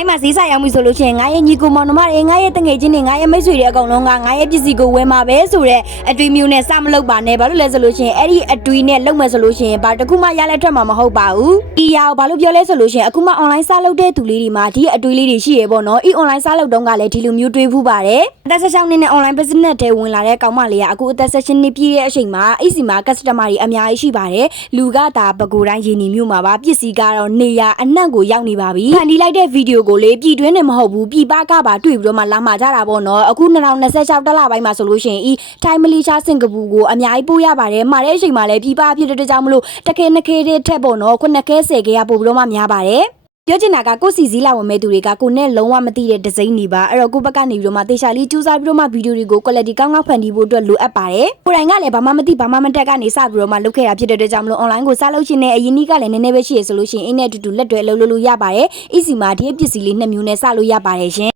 online မှာဈေးဆိုင်ရောက်ပြီဆိုလို့ရှိရင်ငါရဲ့ညီကိုမောင်နှမတွေငါရဲ့တငယ်ချင်းတွေငါရဲ့မိတ်ဆွေတွေအကုန်လုံးကငါရဲ့ပစ္စည်းကိုဝယ်မှာပဲဆိုတဲ့အတွေးမျိုးနဲ့စမလုပ်ပါနဲ့ဘာလို့လဲဆိုလို့ရှိရင်အဲ့ဒီအတွေးနဲ့လုပ်မယ်ဆိုလို့ရှိရင်ဘာတခုမှရလက်ထွက်မှာမဟုတ်ပါဘူးဒီရအောင်ဘာလို့ပြောလဲဆိုလို့ရှိရင်အခုမှ online စလုပ်တဲ့သူလေးတွေမှာဒီအတွေးလေးတွေရှိရပေါ့နော် online စလုပ်တော့ကလည်းဒီလိုမျိုးတွေးဖူးပါတယ်အသက်16နှစ်နဲ့ online business တွေဝင်လာတဲ့ကောင်မလေးကအခုအသက်16နှစ်ပြည့်တဲ့အချိန်မှာအဲ့စီမှာ customer တွေအများကြီးရှိပါတယ်လူကဒါပကူတိုင်းရင်းနှီးမျိုးမှာပါပစ္စည်းကတော့နေရအနှံ့ကိုရောက်နေပါပြီဖန်တီးလိုက်တဲ့ဗီဒီယိုကိုလေပြည်တွင်းနဲ့မဟုတ်ဘူးပြည်ပကပါတွေ့ပြီးတော့မှလာမှာကြတာပေါ့နော်အခု2026တလပိုင်းမှာဆိုလို့ရှိရင်ဤထိုင်းမလေးရှားစင်ကာပူကိုအများကြီးပို့ရပါတယ်မှာတဲ့အချိန်မှာလည်းပြည်ပဖြစ်တဲ့ကြောင့်မလို့တခဲနှစ်ခဲတဲ့ထက်ပေါ့နော်ခုနှစ်ခဲ10ခဲရပို့ပြီးတော့မှများပါတယ်ပြောချင်တာကကိုစီစည်းလာဝင်မဲ့သူတွေကကိုနဲ့လုံးဝမသိတဲ့ဒီဇိုင်းတွေပါအဲ့တော့ကိုဘက်ကနေပြီးတော့မှတေချာလေးစူးစမ်းပြီးတော့မှဗီဒီယိုတွေကို quality ကောင်းကောင်းဖန်တီးဖို့အတွက်လိုအပ်ပါတယ်ကိုတိုင်ကလည်းဘာမှမသိဘာမှမတက်ကနေစပြီးတော့မှလုပ်ခဲ့တာဖြစ်တဲ့အတွက်ကြောင့်မလို့ online ကိုစလုပ်ချင်တဲ့အရင်ကလည်းနည်းနည်းပဲရှိရဆိုလို့ရှိရင်အင်းနဲ့အတူတူလက်တွဲအလုပ်လုပ်လို့ရပါတယ် easy မှာဒီပစ္စည်းလေး2မျိုးနဲ့စလို့ရပါတယ်ရှင်